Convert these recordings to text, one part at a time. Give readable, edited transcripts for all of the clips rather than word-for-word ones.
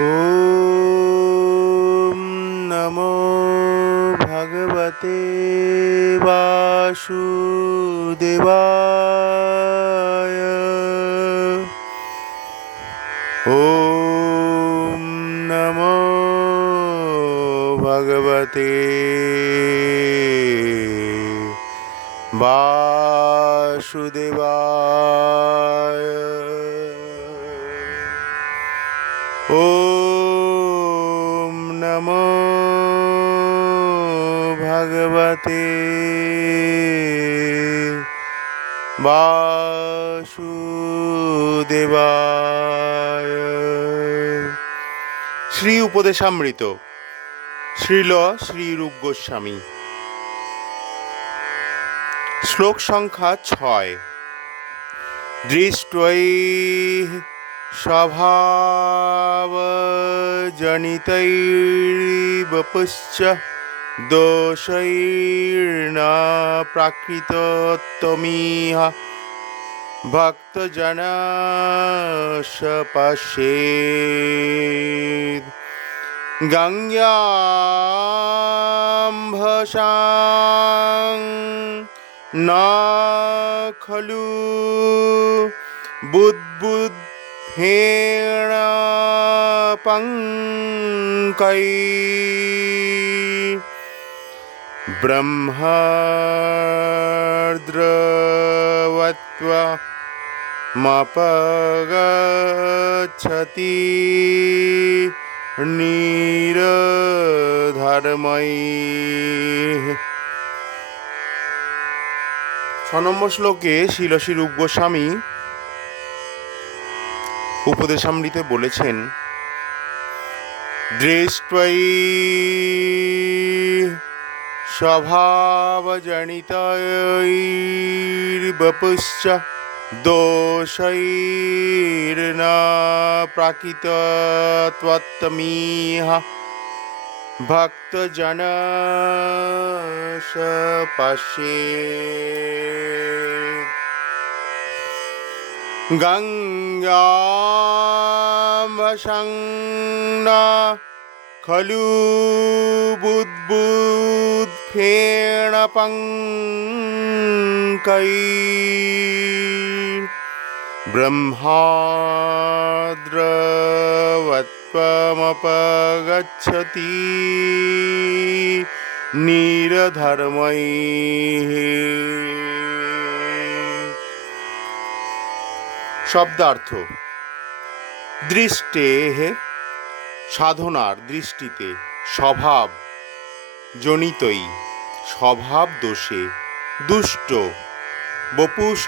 ॐ नमो भगवते वासुदेवाय। ॐ नमो भगवते वासुदेवाय। ॐ नमो भगवते वासुदेवाय। শ্রী উপদেশামৃত শ্রীল শ্রীরূপ গোস্বামী। শ্লোক সংখ্যা ৬। দৃষ্টৈ স্বভাবজনিতৈর্বপুশ্চ দোষৈর্ন প্রাকৃতত্বমিহ ভক্তজনস্য পশ্যেদ। গঙ্গাম্ভসাং ন খলু বুদ্বুদ্ধেন পঙ্কৈ ব্রহ্মদ্রবত্বমপগচ্ছতি নিরধর্মৈঃ। ৬ নম্বর শ্লোকে শ্রীল শ্রীরূপ গোস্বামী উপদেশামৃতে বলেছেন, দৃষ্টৈ স্বভাবজনিতৈর্বপুশ্চ দোষৈর্ন প্রাকৃতত্বমিহ ভক্তজনস্য পশ্যেদ। গঙ্গাম্ভসাং ন খলু বুদ্বুদ্ধেন পঙ্কৈ ব্রহ্মদ্রবত্বমপগচ্ছতি নিরধর্মৈঃ। শব্দার্থ: দৃষ্টেঃ সাধনার দৃষ্টিতে, স্বভাব জনিতৈ স্বভাব দোষে, দুষ্ট বপুষ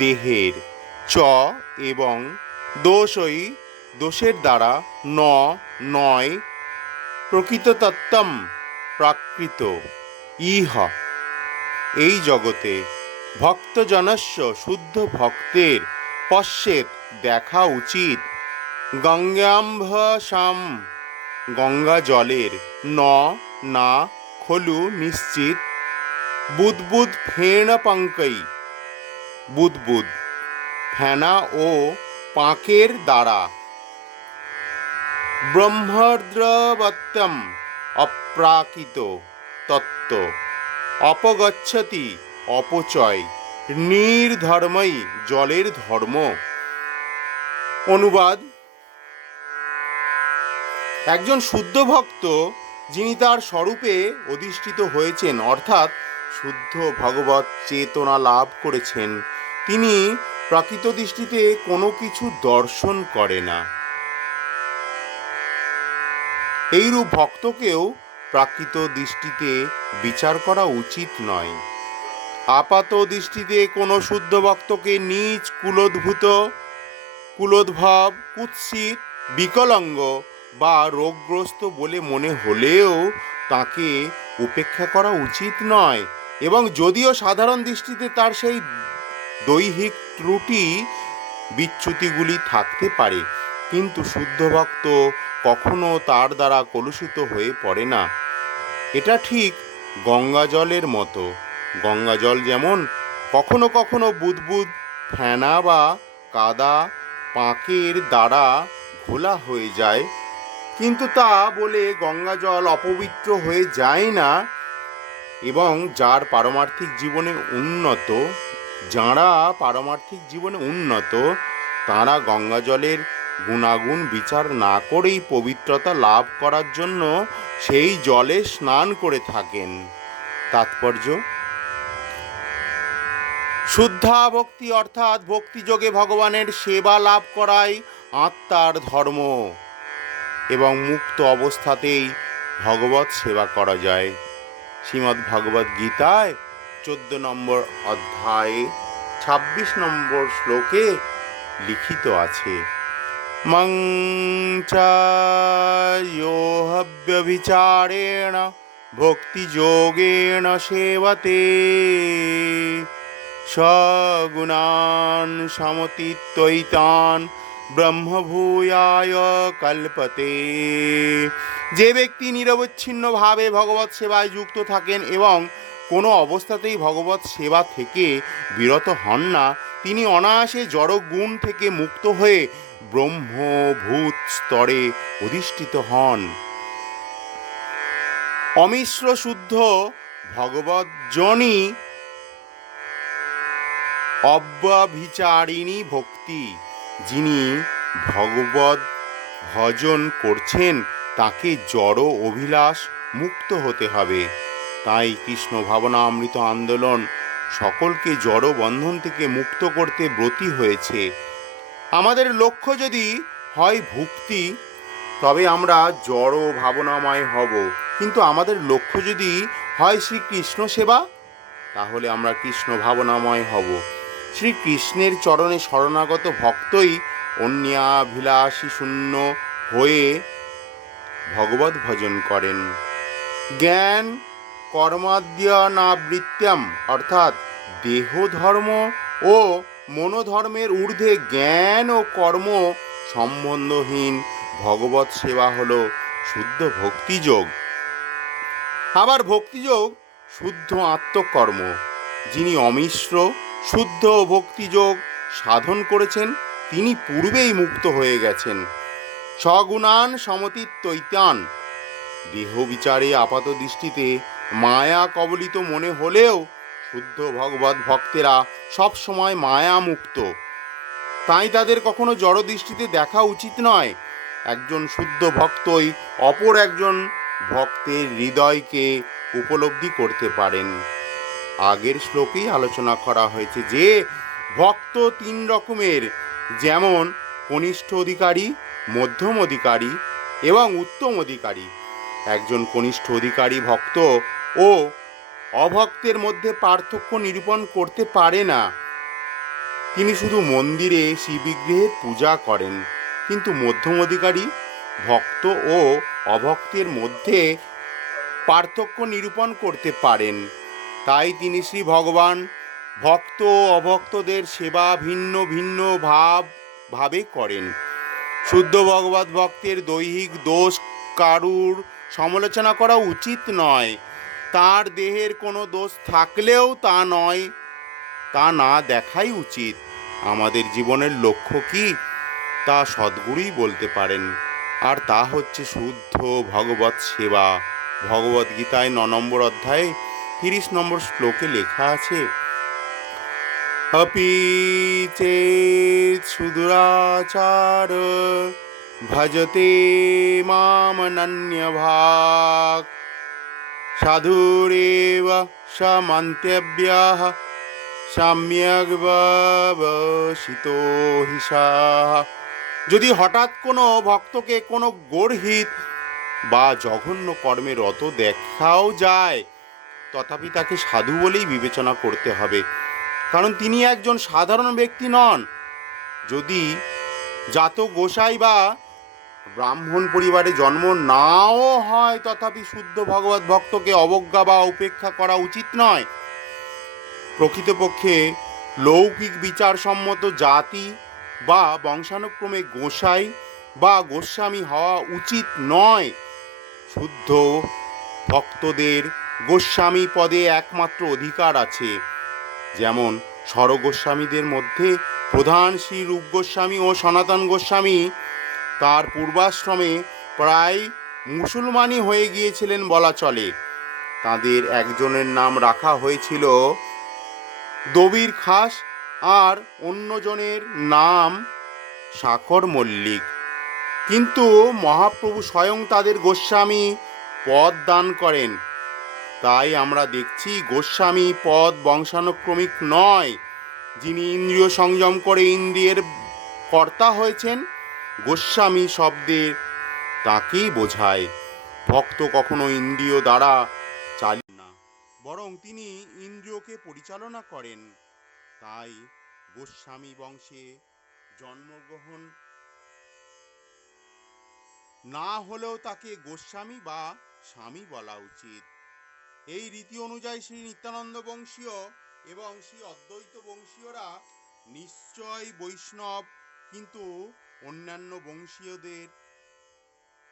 দেহের, চ এবং দোষই দোষের দ্বারা, ন নয়, প্রকৃততত্ত্বম প্রাকৃত, ইহ এই জগতে, ভক্তজনস্য শুদ্ধ ভক্তের, পশ্যেত দেখা উচিত, গঙ্গাম্ভসাম গঙ্গা জলের, ন না খলু নিশ্চিত, বুদ্বুদ ফেন পঙ্কৈ বুদ্বুদ ফেনা ও পাঁকের দ্বারা, ব্রহ্মদ্রবত্বম অপ্রাকৃত তত্ত্ব, অপগচ্ছতি অপচয়, নির্ধর্মৈ জলের ধর্ম। অনুবাদ: একজন শুদ্ধ ভক্ত, যিনি তার স্বরূপে অধিষ্ঠিত হয়েছেন, অর্থাৎ শুদ্ধ ভগবৎ চেতনা লাভ করেছেন, তিনি প্রাকৃত দৃষ্টিতে কোনো কিছু দর্শন করে না। এইরূপ ভক্তকেও প্রাকৃত দৃষ্টিতে বিচার করা উচিত নয়। আপাত দৃষ্টিতে কোনো শুদ্ধ ভক্তকে নীচ, কুলোদ্ভূত, কুলোদ্ভব, কুৎসিত, বিকলাঙ্গ বা রোগগ্রস্ত বলে মনে হলেও তাকে উপেক্ষা করা উচিত নয়। এবং যদিও সাধারণ দৃষ্টিতে তার সেই দৈহিক ত্রুটি বিচ্যুতিগুলি থাকতে পারে, কিন্তু শুদ্ধ ভক্ত কখনো তার দ্বারা কলুষিত হয়ে পড়ে না। এটা ঠিক গঙ্গা জলের মতো। গঙ্গা জল যেমন কখনো কখনো বুদবুদ, ফেনা বা কাদা পাঁকের দ্বারা ঘোলা হয়ে যায়, কিন্তু তা বলে গঙ্গা জল অপবিত্র হয়ে যায় না। এবং যাঁরা পারমার্থিক জীবনে উন্নত তাঁরা গঙ্গা জলের গুণাগুণ বিচার না করেই পবিত্রতা লাভ করার জন্য সেই জলে স্নান করে থাকেন। তাৎপর্য: শুদ্ধা ভক্তি অর্থাৎ ভক্তিযোগে ভগবানের সেবা লাভ করাই আত্মার ধর্ম এবং মুক্ত অবস্থাতেই ভগবত সেবা করা যায়। শ্রীমদ্ ভগবদ্ গীতায় 14 নম্বর অধ্যায়ে 26 নম্বর শ্লোকে লিখিত আছে, মং চো হব্যভিচারেণ ভক্তিযোগেণ সেবতে সগুণান সমতিত্বৈতান ব্রহ্মভূয়ায় কল্পতে। যে ব্যক্তি নিরবচ্ছিন্নভাবে ভগবৎ সেবায় যুক্ত থাকেন এবং কোনো অবস্থাতেই ভগবৎ সেবা থেকে বিরত হন না, তিনি অনায়াসে জড় গুণ থেকে মুক্ত হয়ে ব্রহ্মভূত স্তরে অধিষ্ঠিত হন। অমিশ্র শুদ্ধ ভগবজ্জনই অব্যভিচারিণী ভক্তি। যিনি ভগবদ ভজন করছেন তাকে জড় অভিলাষ মুক্ত হতে হবে। তাই কৃষ্ণ ভাবনামৃত আন্দোলন সকলকে জড় বন্ধন থেকে মুক্ত করতে ব্রতী হয়েছে। আমাদের লক্ষ্য যদি হয় ভক্তি, তবে আমরা জড় ভাবনাময় হব, কিন্তু আমাদের লক্ষ্য যদি হয় শ্রীকৃষ্ণ সেবা, তাহলে আমরা কৃষ্ণ ভাবনাময় হব। শ্রীকৃষ্ণের চরণে শরণাগত ভক্তই অন্যাভিলাষী শূন্য হয়ে ভগবত ভজন করেন। জ্ঞান কর্মাদ্যনাবৃত্ত্যম অর্থাৎ দেহ ধর্ম ও মনোধর্মের ঊর্ধ্বে জ্ঞান ও কর্ম সম্বন্ধহীন ভগবত সেবা হল শুদ্ধ ভক্তিযোগ। আবার ভক্তিযোগ শুদ্ধ আত্মকর্ম। যিনি অমিশ্র শুদ্ধ ভক্তিযোগ সাধন করেছেন তিনি পূর্বেই মুক্ত হয়ে গেছেন। সগুণান সমতিত্বৈতান, দেহ বিচারে আপাত দৃষ্টিতে মায়া কবলিত মনে হলেও শুদ্ধ ভগবত ভক্তেরা সবসময় মায়া মুক্ত, তাই তাদের কখনো জড় দৃষ্টিতে দেখা উচিত নয়। একজন শুদ্ধ ভক্তই অপর একজন ভক্তের হৃদয়কে উপলব্ধি করতে পারেন। আগের শ্লোকেই আলোচনা করা হয়েছে যে ভক্ত 3 রকমের, যেমন কনিষ্ঠ অধিকারী, মধ্যম অধিকারী এবং উত্তম অধিকারী। একজন কনিষ্ঠ অধিকারী ভক্ত ও অভক্তের মধ্যে পার্থক্য নিরূপণ করতে পারে না। তিনি শুধু মন্দিরে শিববিগ্রহের পূজা করেন, কিন্তু মধ্যম অধিকারী ভক্ত ও অভক্তের মধ্যে পার্থক্য নিরূপণ করতে পারেন। তাই তিনি শ্রী ভগবান ভক্ত ও অভক্তদের সেবা ভিন্ন ভিন্ন ভাবে করেন। শুদ্ধ ভগবত ভক্তের দৈহিক দোষ কারুর সমালোচনা করা উচিত নয়। তার দেহের কোনো দোষ থাকলেও তা না দেখাই উচিত। আমাদের জীবনের লক্ষ্য কি তা সদ্গুরুই বলতে পারেন, আর তা হচ্ছে শুদ্ধ ভগবত সেবা। ভগবদ গীতায় 9 নম্বর অধ্যায়ে 30 নম্বর শ্লোকে লেখা আছে, अपि चेत् सुदुराचार भजते मामनन्यभाक् साधुरेव समन्तव्यः সম্যগ্ববসিতো হিসাহ। যদি হঠাৎ কোনো ভক্তকে কোনো গর্হিত বা জঘন্য কর্মে রত দেখাও যায়, তথাপি তাকে সাধু বলেই বিবেচনা করতে হবে, কারণ তিনি একজন সাধারণ ব্যক্তি নন। যদি জাতক গোসাই বা ব্রাহ্মণ পরিবারে জন্ম নাও হয়, তথাপি শুদ্ধ ভগবত ভক্তকে অবজ্ঞা বা উপেক্ষা করা উচিত নয়। প্রকৃতপক্ষে লৌকিক বিচারসম্মত জাতি বা বংশানুক্রমে গোসাই বা গোস্বামী হওয়া উচিত নয়। শুদ্ধ ভক্তদের গোস্বামী পদে একমাত্র অধিকার আছে। যেমন স্বরগোস্বামীদের মধ্যে প্রধান শ্রী রূপ গোস্বামী ও সনাতন গোস্বামী তার পূর্বাশ্রমে প্রায় মুসলমানই হয়ে গিয়েছিলেন বলা চলে। তাদের একজনের নাম রাখা হয়েছিল দবির খাস, আর অন্যজনের নাম শাকর মল্লিক। কিন্তু মহাপ্রভু স্বয়ং তাদের গোস্বামী পদ দান করেন। তাই আমরা দেখছি গোস্বামী পদ বংশানুক্রমিক নয়। যিনি ইন্দ্রিয় সংযম করে ইন্দ্রিয়ের কর্তা হয়েছেন, গোস্বামী শব্দের তাকেই বোঝায়। ভক্ত কখনো ইন্দ্রিয় দ্বারা চালিত না, বরং তিনি ইন্দ্রিয়কে পরিচালনা করেন। তাই গোস্বামী বংশে জন্মগ্রহণ না হলেও তাকে গোস্বামী বা স্বামী বলা উচিত। এই রীতি অনুযায়ী শ্রী নিত্যানন্দ বংশীয় এবং শ্রী অদ্বৈত বংশীয়রা নিশ্চয় বৈষ্ণব, কিন্তু অন্যান্য বংশীয়দের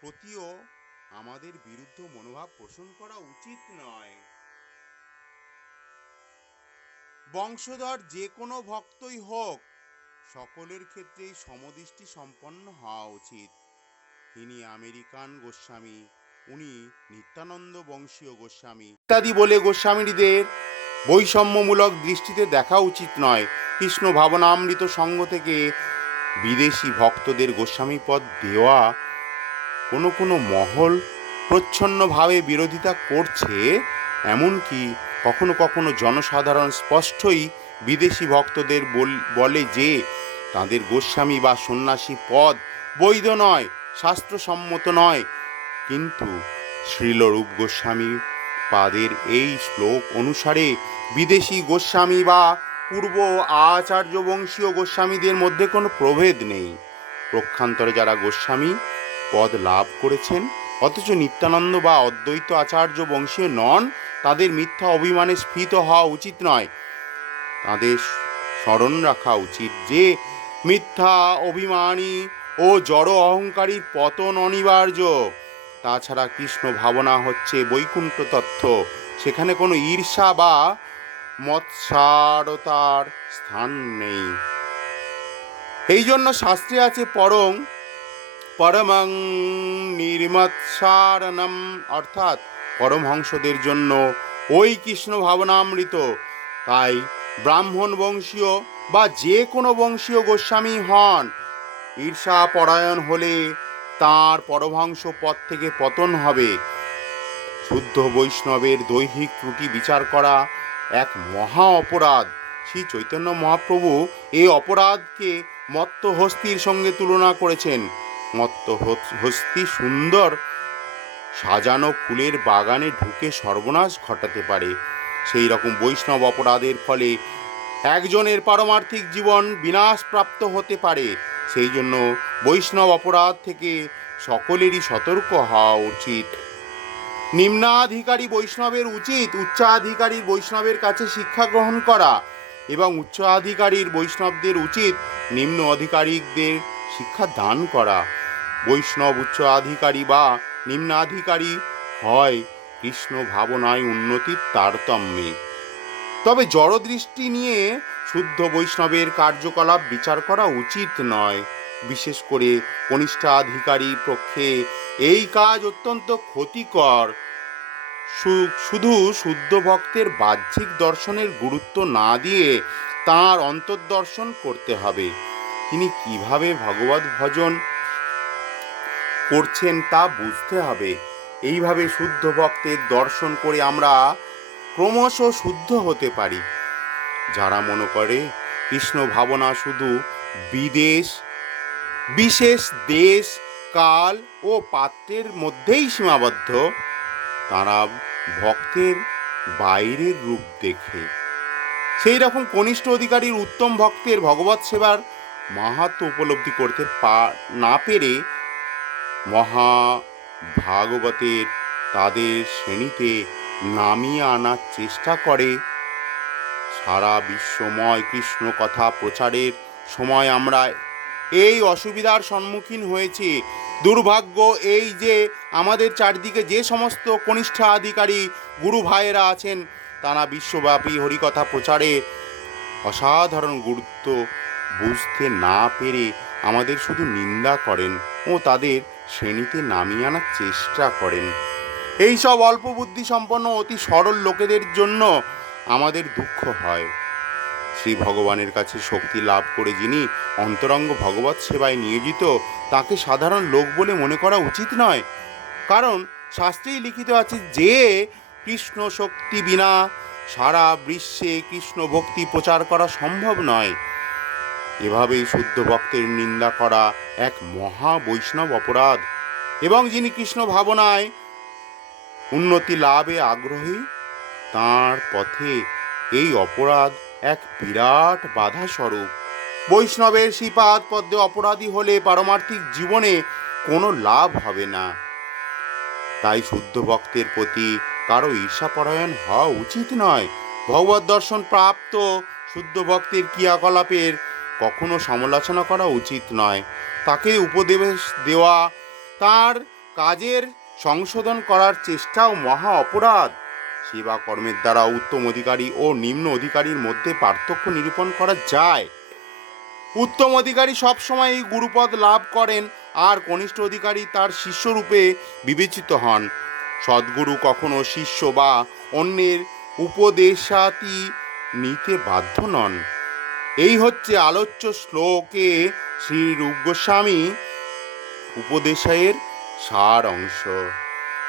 প্রতিও আমাদের বিরুদ্ধ মনোভাব পোষণ করা উচিত নয়। বংশধর যে কোনো ভক্তই হোক, সকলের ক্ষেত্রেই সমদৃষ্টি সম্পন্ন হওয়া উচিত। তিনি আমেরিকান গোস্বামী, উনি নিত্যানন্দ বংশীয় গোস্বামী ইত্যাদি বলে গোস্বামীদের বৈষম্যমূলক দৃষ্টিতে দেখা উচিত নয়। কৃষ্ণ ভাবনামৃত সংঘ থেকে বিদেশি ভক্তদের গোস্বামী পদ দেওয়া কোনো কোনো মহল প্রচ্ছন্নভাবে বিরোধিতা করছে। এমনকি কখনো কখনো জনসাধারণ স্পষ্টই বিদেশি ভক্তদের বলে যে তাদের গোস্বামী বা সন্ন্যাসী পদ বৈধ নয়, শাস্ত্রসম্মত নয়। কিন্তু শ্রীলরূপ গোস্বামী পাদের এই শ্লোক অনুসারে বিদেশি গোস্বামী বা পূর্ব আচার্য বংশীয় গোস্বামীদের মধ্যে কোনো প্রভেদ নেই। প্রক্ষান্তরে যারা গোস্বামী পদ লাভ করেছেন অথচ নিত্যানন্দ বা অদ্বৈত আচার্য বংশীয় নন, তাদের মিথ্যা অভিমানে স্ফীত হওয়া উচিত নয়। তাদের স্মরণ রাখা উচিত যে মিথ্যা অভিমানী ও জড় অহংকারীর পতন অনিবার্য। তাছাড়া কৃষ্ণ ভাবনা হচ্ছে বৈকুণ্ঠ তত্ত্ব, সেখানে কোনো ঈর্ষা বা মৎসারতার স্থান নেই। এই জন্য শাস্ত্রে আছে পরমং নির্মৎসারণম, অর্থাৎ পরমহংসদের জন্য ওই কৃষ্ণ ভাবনামৃত। তাই ব্রাহ্মণ বংশীয় বা যে কোনো বংশীয় গোস্বামী হন, ঈর্ষা পরায়ণ হলে তাঁর পরমহংস পদ থেকে পতন হবে। শুদ্ধ বৈষ্ণবের দৈহিক ত্রুটি বিচার করা এক মহা অপরাধ। শ্রী চৈতন্য মহাপ্রভু এই অপরাধকে মত্ত হস্তির সঙ্গে তুলনা করেছেন। মত্ত হস্তি সুন্দর সাজানো ফুলের বাগানে ঢুকে সর্বনাশ ঘটাতে পারে। সেই রকম বৈষ্ণব অপরাধের ফলে একজনের পারমার্থিক জীবন বিনাশপ্রাপ্ত হতে পারে। সেই জন্য বৈষ্ণব অপরাধ থেকে সকলেরই সতর্ক হওয়া উচিত। নিম্নাধিকারী বৈষ্ণবের উচিত উচ্চাধিকারীর বৈষ্ণবের কাছে শিক্ষা গ্রহণ করা, এবং উচ্চাধিকারীর বৈষ্ণবদের উচিত নিম্ন অধিকারীদের শিক্ষা দান করা। বৈষ্ণব উচ্চাধিকারী বা নিম্নাধিকারী হয় কৃষ্ণ ভাবনায় উন্নতির তারতম্যে। তবে জড়দৃষ্টি নিয়ে শুদ্ধ বৈষ্ণবের কার্যকলাপ বিচার করা উচিত নয়। বিশেষ করে কনিষ্ঠাধিকারীর পক্ষে এই কাজ অত্যন্ত ক্ষতিকর। শুধু শুদ্ধ ভক্তের বাহ্যিক দর্শনের গুরুত্ব না দিয়ে তাঁর অন্তর্দর্শন করতে হবে। তিনি কিভাবে ভগবত ভজন করছেন তা বুঝতে হবে। এইভাবে শুদ্ধ ভক্তের দর্শন করে আমরা ক্রমশ শুদ্ধ হতে পারি। যারা মনে করে কৃষ্ণ ভাবনা শুধু বিশেষ দেশ, কাল ও পাত্রের মধ্যেই সীমাবদ্ধ, তারা ভক্তের বাইরের রূপ দেখে। সেই রকম কনিষ্ঠ অধিকারীর উত্তম ভক্তের ভগবৎ সেবার মাহাত্ম্য উপলব্ধি করতে না পেরে মহাভাগবতের তাদের শ্রেণীতে নামিয়ে আনার চেষ্টা করে। সারা বিশ্বময় কৃষ্ণ কথা প্রচারের সময় আমরা এই অসুবিধার সম্মুখীন হয়েছি। দুর্ভাগ্য এই যে আমাদের চারদিকে যে সমস্ত কনিষ্ঠাধিকারী গুরু ভাইয়েরা আছেন, তারা বিশ্বব্যাপী হরিকথা প্রচারে অসাধারণ গুরুত্ব বুঝতে না পেরে আমাদের শুধু নিন্দা করেন। ও তাদের শ্রেণীতে নামিয়ে আনার চেষ্টা করেন। এই সব অল্প বুদ্ধি সম্পন্ন অতি সরল লোকেদের জন্য আমাদের দুঃখ হয়। শ্রী ভগবানের কাছে শক্তি লাভ করে যিনি অন্তরঙ্গ ভগবত সেবায় নিয়োজিত, তাকে সাধারণ লোক বলে মনে করা উচিত নয়। কারণ শাস্ত্রেই লিখিত আছে যে কৃষ্ণ শক্তি বিনা সারা বিশ্বে কৃষ্ণ ভক্তি প্রচার করা সম্ভব নয়। এভাবেই শুদ্ধ ভক্তের নিন্দা করা এক মহা বৈষ্ণব অপরাধ, এবং যিনি কৃষ্ণ ভাবনায় উন্নতি লাভে আগ্রহী তাঁর পথে এই অপরাধ এক বিরাট বাধা স্বরূপ। বৈষ্ণবের শ্রীপাদ পদ্মে অপরাধী হলে পারমার্থিক জীবনে কোনো লাভ হবে না। তাই শুদ্ধ ভক্তের প্রতি কারো ঈর্ষাপরায়ণ হওয়া উচিত নয়। ভগবত দর্শন প্রাপ্ত শুদ্ধ ভক্তের ক্রিয়াকলাপের কখনো সমালোচনা করা উচিত নয়। তাকে উপদেশ দেওয়া, তার কাজের সংশোধন করার চেষ্টাও মহা অপরাধ। সেবা কর্মের দ্বারা উত্তম অধিকারী ও নিম্ন অধিকারীর মধ্যে পার্থক্য নিরূপণ করা যায়। উত্তম অধিকারী সবসময় এই গুরুপদ লাভ করেন, আর কনিষ্ঠ অধিকারী তার শিষ্যরূপে বিবেচিত হন। সদ্গুরু কখনো শিষ্য বা অন্যের উপদেশাতি নিতে বাধ্য নন। এই হচ্ছে আলোচ্য শ্লোকে শ্রী রূপ গোস্বামী উপদেশের সার অংশ।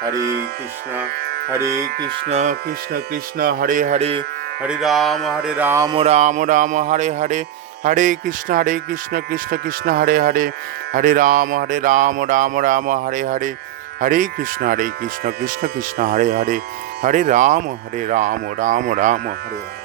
হরে কৃষ্ণ কৃষ্ণ কৃষ্ণ হরে হরে, হরে রাম রাম রাম হরে হরে, হরে কৃষ্ণ কৃষ্ণ কৃষ্ণ হরে হরে, হরে রাম রাম হরে হরে, হরে কৃষ্ণ কৃষ্ণ কৃষ্ণ হরে হরে, হরে রাম রাম হরে হরে।